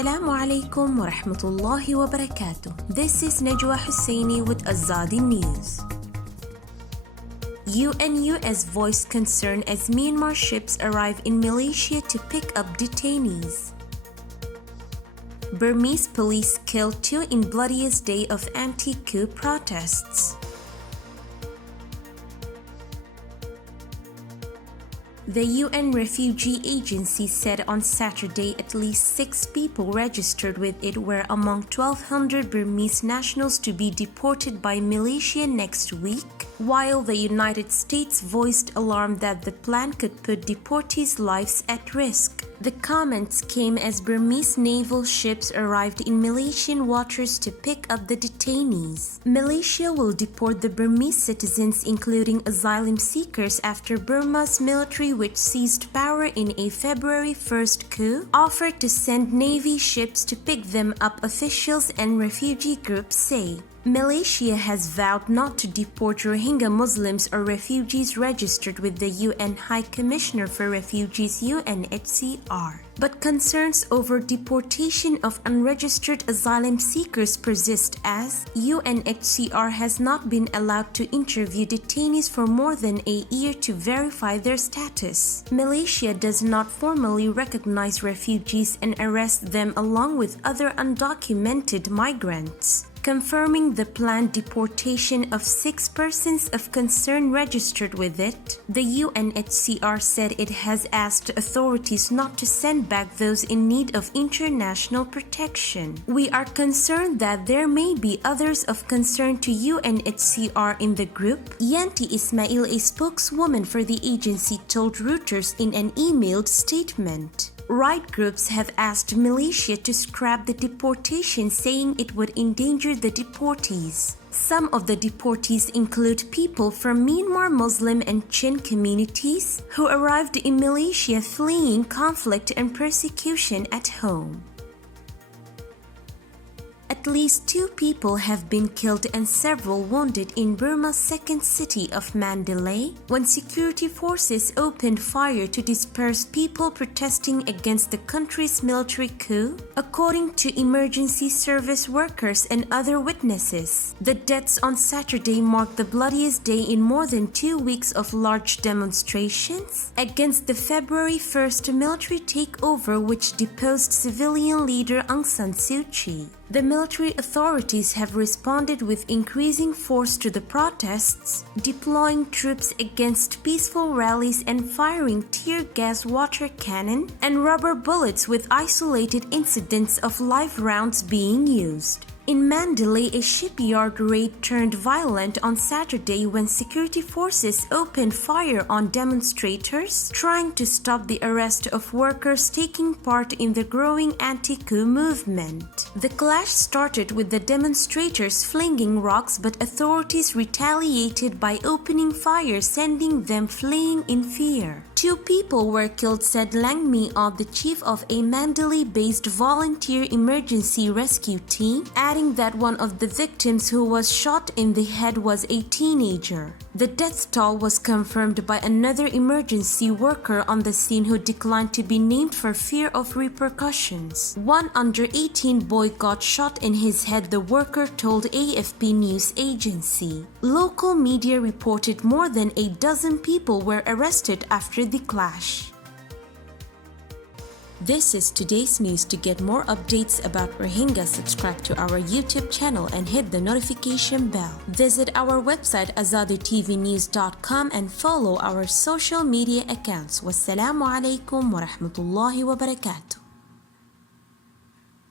Assalamu alaikum wa rahmatullahi wa barakatuh. This is Najwa Husseini with Azadi News. UNUS voiced concern as Myanmar ships arrive in Malaysia to pick up detainees. Burmese police killed 2 in bloodiest day of anti-coup protests. The UN Refugee Agency said on Saturday at least 6 people registered with it were among 1,200 Burmese nationals to be deported by Malaysia next week, while the United States voiced alarm that the plan could put deportees' lives at risk. The comments came as Burmese naval ships arrived in Malaysian waters to pick up the detainees. Malaysia will deport the Burmese citizens, including asylum seekers, after Burma's military, which seized power in a February 1st coup, offered to send Navy ships to pick them up, officials and refugee groups say. Malaysia has vowed not to deport Rohingya Muslims or refugees registered with the UN High Commissioner for Refugees UNHCR. But concerns over deportation of unregistered asylum seekers persist as UNHCR has not been allowed to interview detainees for more than a year to verify their status. Malaysia does not formally recognize refugees and arrest them along with other undocumented migrants. Confirming the planned deportation of 6 persons of concern registered with it, the UNHCR said it has asked authorities not to send back those in need of international protection. We are concerned that there may be others of concern to UNHCR in the group, Yanti Ismail, a spokeswoman for the agency, told Reuters in an emailed statement. Right groups have asked Malaysia to scrap the deportation, saying it would endanger the deportees. Some of the deportees include people from Myanmar Muslim and Chin communities who arrived in Malaysia fleeing conflict and persecution at home. At least 2 people have been killed and several wounded in Burma's second city of Mandalay when security forces opened fire to disperse people protesting against the country's military coup, according to emergency service workers and other witnesses. The deaths on Saturday marked the bloodiest day in more than 2 weeks of large demonstrations against the February 1st military takeover, which deposed civilian leader Aung San Suu Kyi. The military authorities have responded with increasing force to the protests, deploying troops against peaceful rallies and firing tear gas, water cannon, and rubber bullets, with isolated incidents of live rounds being used. In Mandalay, a shipyard raid turned violent on Saturday when security forces opened fire on demonstrators trying to stop the arrest of workers taking part in the growing anti-coup movement. The clash started with the demonstrators flinging rocks, but authorities retaliated by opening fire, sending them fleeing in fear. 2 people were killed, said Lang Mi-aw, the chief of a Mandalay-based volunteer emergency rescue team, adding that one of the victims who was shot in the head was a teenager. The death toll was confirmed by another emergency worker on the scene who declined to be named for fear of repercussions. One under 18 boy got shot in his head, the worker told AFP news agency. Local media reported more than a dozen people were arrested after the clash. This is today's news. To get more updates about Rohingya, subscribe to our YouTube channel and hit the notification bell. Visit our website azaditvnews.com and follow our social media accounts. Wassalamu alaikum wa rahmatullahi wa barakatuh.